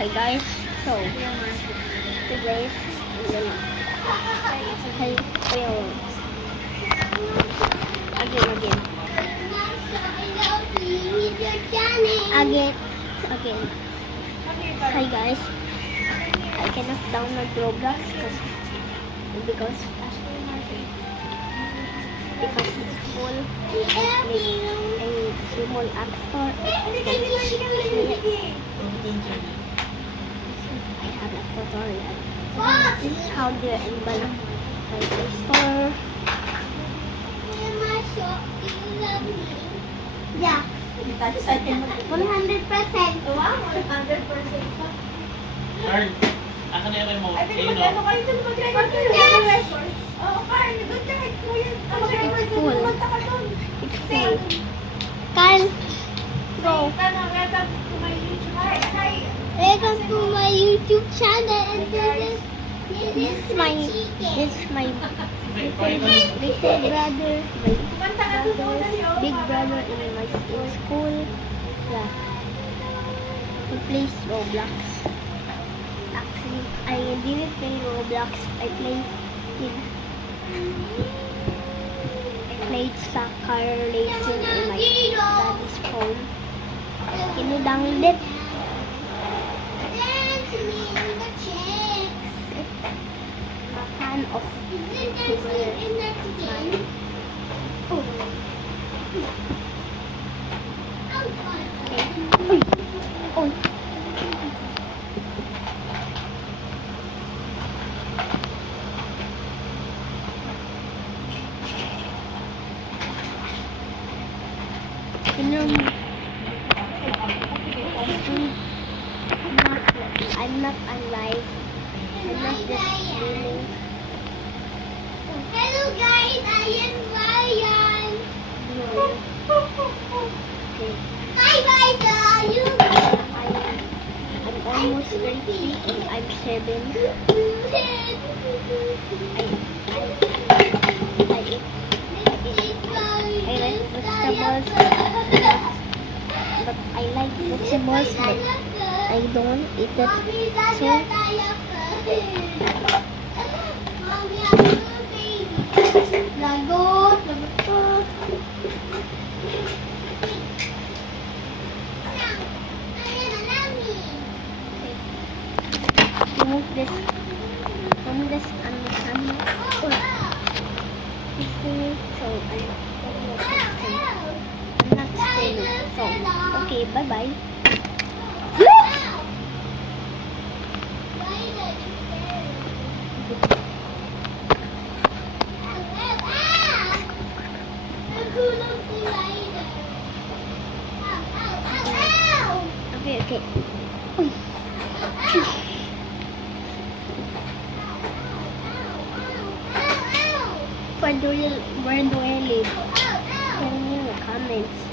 Hi guys, so today I'm gonna play film again. Hi guys, I cannot download Roblox because it's full. A small app store. I have a tutorial. This is how to enable my Play Store. Yeah. 100%. Wow, 100%. Carl, asan na yung remote? Ay, Ayun, magkano no? kayo dun? Mag-record? Oo, Carl, doon ka kay Kuya. Mag-record dun, full. pumunta ka dun. It's full. Carl, go. Welcome to my YouTube. Hi. Welcome to my YouTube channel, and this is my little brother, Pumunta ka dun muna niyo. big brother in my school. Yeah, he plays Roblox. Actually, I didn't play Roblox. I played soccer racing in my daddy's phone. Download it. A fan of Oh. I'm not alive. I'm not just living. Hello guys, I am Ryan. Okay. Hi Ryan, you. I'm almost 30 and I'm 7. I like vegetables, but I like vegetables, but I don't eat it. Lagot. Remove this this thing, so I'm not staying. So okay, bye bye. Okay. Uy. Where do I live? Tell me in the comments.